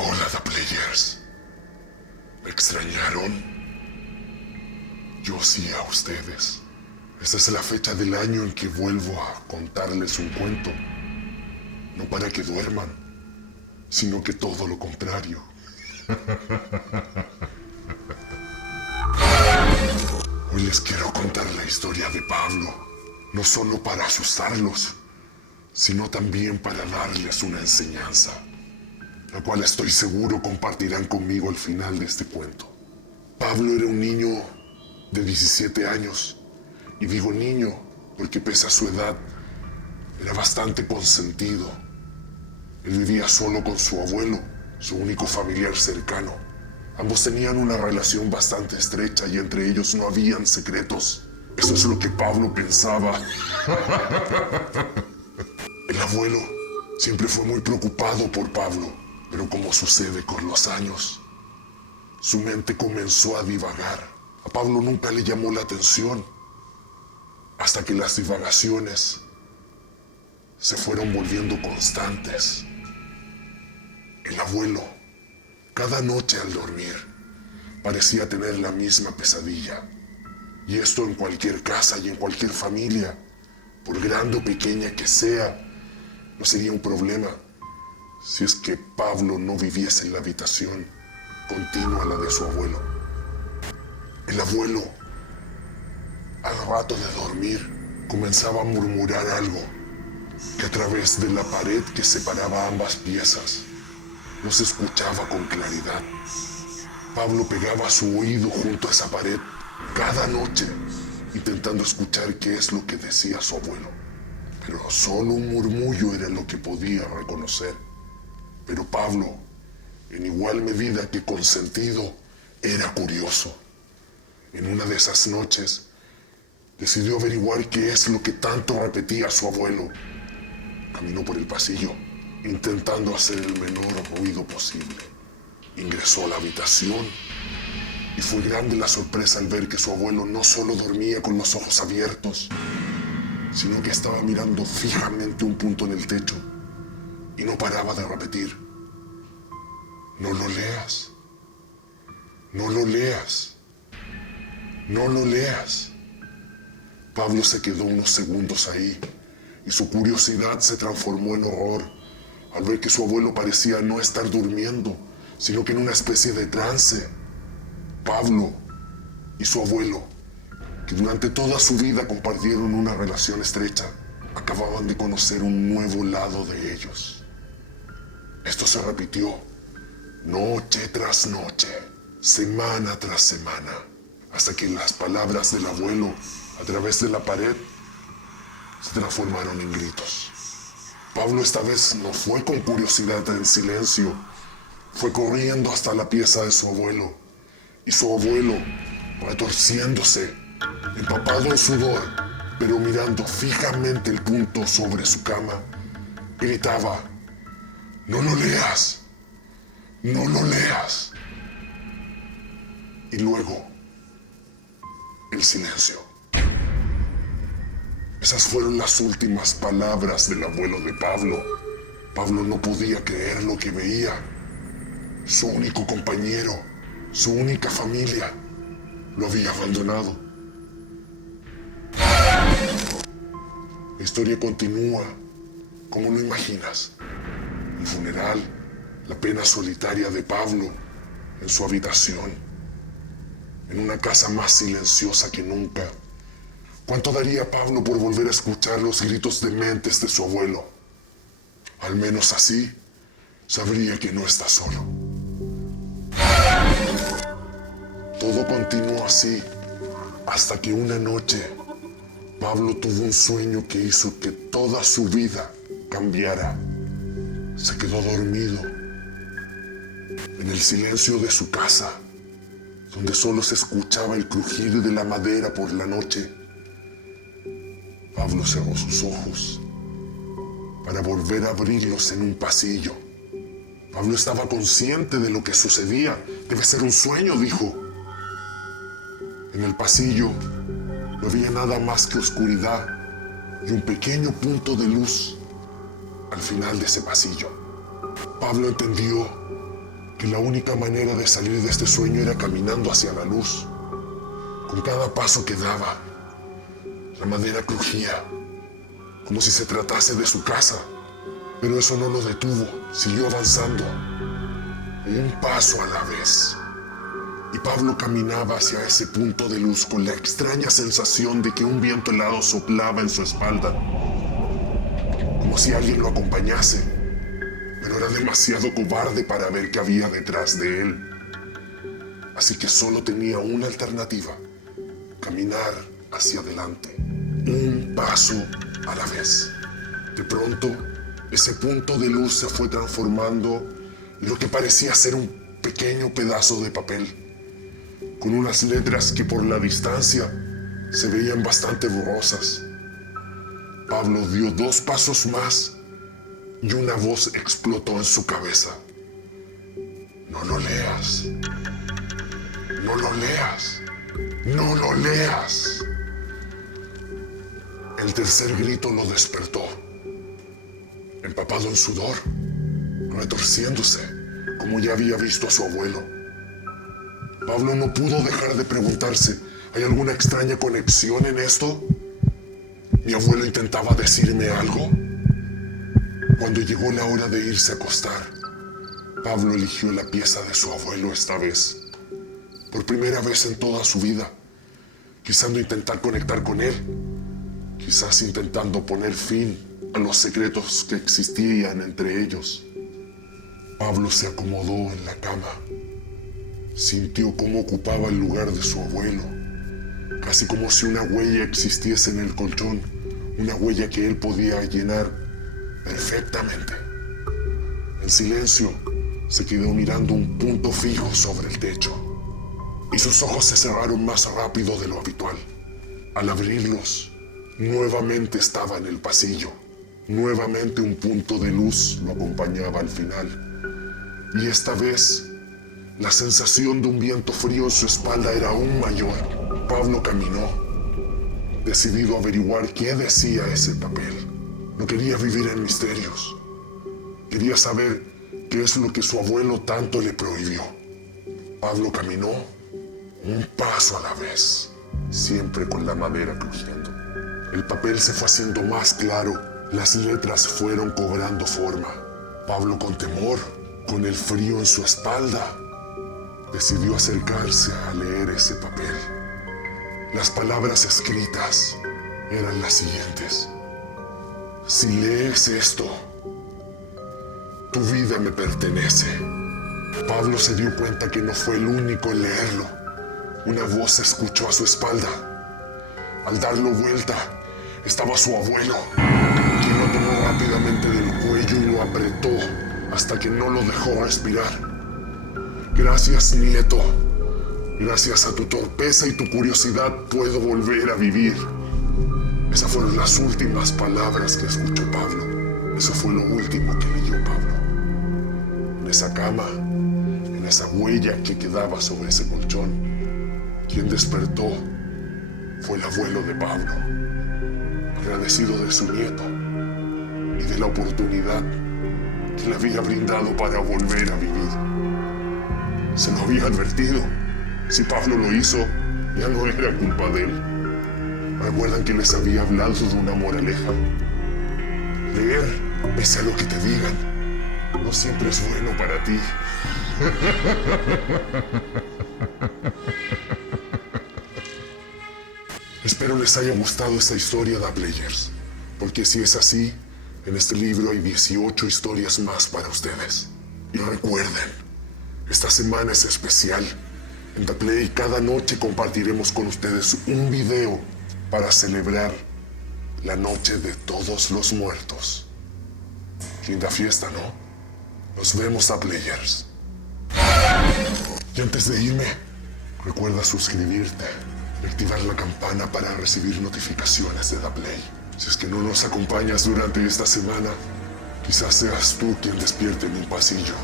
Hola, The Players. ¿Me extrañaron? Yo sí a ustedes. Esta es la fecha del año en que vuelvo a contarles un cuento. No para que duerman, sino que todo lo contrario. Hoy les quiero contar la historia de Pablo, no solo para asustarlos, sino también para darles una enseñanza, la cual estoy seguro compartirán conmigo al final de este cuento. Pablo era un niño de 17 años, y digo niño porque pese a su edad, era bastante consentido. Él vivía solo con su abuelo, su único familiar cercano. Ambos tenían una relación bastante estrecha y entre ellos no habían secretos. Eso es lo que Pablo pensaba. El abuelo siempre fue muy preocupado por Pablo, pero como sucede con los años, su mente comenzó a divagar. A Pablo nunca le llamó la atención, hasta que las divagaciones se fueron volviendo constantes. El abuelo, cada noche al dormir, parecía tener la misma pesadilla. Y esto en cualquier casa y en cualquier familia, por grande o pequeña que sea, no sería un problema si es que Pablo no viviese en la habitación continua a la de su abuelo. El abuelo, al rato de dormir, comenzaba a murmurar algo que a través de la pared que separaba ambas piezas no se escuchaba con claridad. Pablo pegaba su oído junto a esa pared cada noche, intentando escuchar qué es lo que decía su abuelo. Pero solo un murmullo era lo que podía reconocer. Pero Pablo, en igual medida que consentido, era curioso. En una de esas noches, decidió averiguar qué es lo que tanto repetía su abuelo. Caminó por el pasillo, intentando hacer el menor ruido posible. Ingresó a la habitación y fue grande la sorpresa al ver que su abuelo no solo dormía con los ojos abiertos, sino que estaba mirando fijamente un punto en el techo y no paraba de repetir: "No lo leas, no lo leas, no lo leas". Pablo se quedó unos segundos ahí y su curiosidad se transformó en horror al ver que su abuelo parecía no estar durmiendo, sino que en una especie de trance. Pablo y su abuelo, que durante toda su vida compartieron una relación estrecha, acababan de conocer un nuevo lado de ellos. Esto se repitió noche tras noche, semana tras semana, hasta que las palabras del abuelo a través de la pared se transformaron en gritos. Pablo esta vez no fue con curiosidad en silencio, fue corriendo hasta la pieza de su abuelo, y su abuelo, retorciéndose, empapado en sudor, pero mirando fijamente el punto sobre su cama, gritaba: "No lo leas, no lo leas". Y luego, el silencio. Esas fueron las últimas palabras del abuelo de Pablo. Pablo no podía creer lo que veía. Su único compañero, su única familia, lo había abandonado. La historia continúa como lo imaginas. El funeral, la pena solitaria de Pablo en su habitación, en una casa más silenciosa que nunca. ¿Cuánto daría Pablo por volver a escuchar los gritos dementes de su abuelo? Al menos así, sabría que no está solo. Todo continuó así, hasta que una noche, Pablo tuvo un sueño que hizo que toda su vida cambiara. Se quedó dormido en el silencio de su casa, donde solo se escuchaba el crujir de la madera por la noche. Pablo cerró sus ojos para volver a abrirlos en un pasillo. Pablo estaba consciente de lo que sucedía. Debe ser un sueño, dijo. En el pasillo no había nada más que oscuridad y un pequeño punto de luz al final de ese pasillo. Pablo entendió que la única manera de salir de este sueño era caminando hacia la luz. Con cada paso que daba, la madera crujía, como si se tratase de su casa. Pero eso no lo detuvo, siguió avanzando, un paso a la vez. Y Pablo caminaba hacia ese punto de luz con la extraña sensación de que un viento helado soplaba en su espalda, como si alguien lo acompañase, pero era demasiado cobarde para ver qué había detrás de él. Así que solo tenía una alternativa: caminar hacia adelante, un paso a la vez. De pronto, ese punto de luz se fue transformando en lo que parecía ser un pequeño pedazo de papel, con unas letras que por la distancia se veían bastante borrosas. Pablo dio 2 pasos más y una voz explotó en su cabeza. No lo leas. No lo leas. No lo leas. El tercer grito lo despertó, empapado en sudor, retorciéndose, como ya había visto a su abuelo. Pablo no pudo dejar de preguntarse, ¿hay alguna extraña conexión en esto? ¿Mi abuelo intentaba decirme algo? Cuando llegó la hora de irse a acostar, Pablo eligió la pieza de su abuelo esta vez, por primera vez en toda su vida, quizás intentar conectar con él, quizás intentando poner fin a los secretos que existían entre ellos. Pablo se acomodó en la cama. Sintió cómo ocupaba el lugar de su abuelo, casi como si una huella existiese en el colchón, una huella que él podía llenar perfectamente. En silencio, se quedó mirando un punto fijo sobre el techo, y sus ojos se cerraron más rápido de lo habitual. Al abrirlos, nuevamente estaba en el pasillo. Nuevamente un punto de luz lo acompañaba al final. Y esta vez, la sensación de un viento frío en su espalda era aún mayor. Pablo caminó, decidido a averiguar qué decía ese papel. No quería vivir en misterios. Quería saber qué es lo que su abuelo tanto le prohibió. Pablo caminó un paso a la vez, siempre con la madera crujiendo. El papel se fue haciendo más claro, las letras fueron cobrando forma. Pablo, con temor, con el frío en su espalda, decidió acercarse a leer ese papel. Las palabras escritas eran las siguientes: si lees esto, tu vida me pertenece. Pablo se dio cuenta que no fue el único en leerlo. Una voz se escuchó a su espalda. Al darlo vuelta, estaba su abuelo, quien lo tomó rápidamente del cuello y lo apretó hasta que no lo dejó respirar. Gracias, nieto. Gracias a tu torpeza y tu curiosidad puedo volver a vivir. Esas fueron las últimas palabras que escuchó Pablo. Eso fue lo último que leyó Pablo. En esa cama, en esa huella que quedaba sobre ese colchón, quien despertó fue el abuelo de Pablo, agradecido de su nieto y de la oportunidad que le había brindado para volver a vivir. Se lo había advertido. Si Pablo lo hizo, ya no era culpa de él. ¿Recuerdan que les había hablado de una moraleja? Leer, pese a lo que te digan, no siempre es bueno para ti. Espero les haya gustado esta historia de Players, porque si es así, en este libro hay 18 historias más para ustedes. Y recuerden, esta semana es especial. En The Play cada noche compartiremos con ustedes un video para celebrar la noche de todos los muertos. Linda fiesta, ¿no? Nos vemos, a Players. Y antes de irme, recuerda suscribirte y activar la campana para recibir notificaciones de The Play. Si es que no nos acompañas durante esta semana, quizás seas tú quien despierte en un pasillo.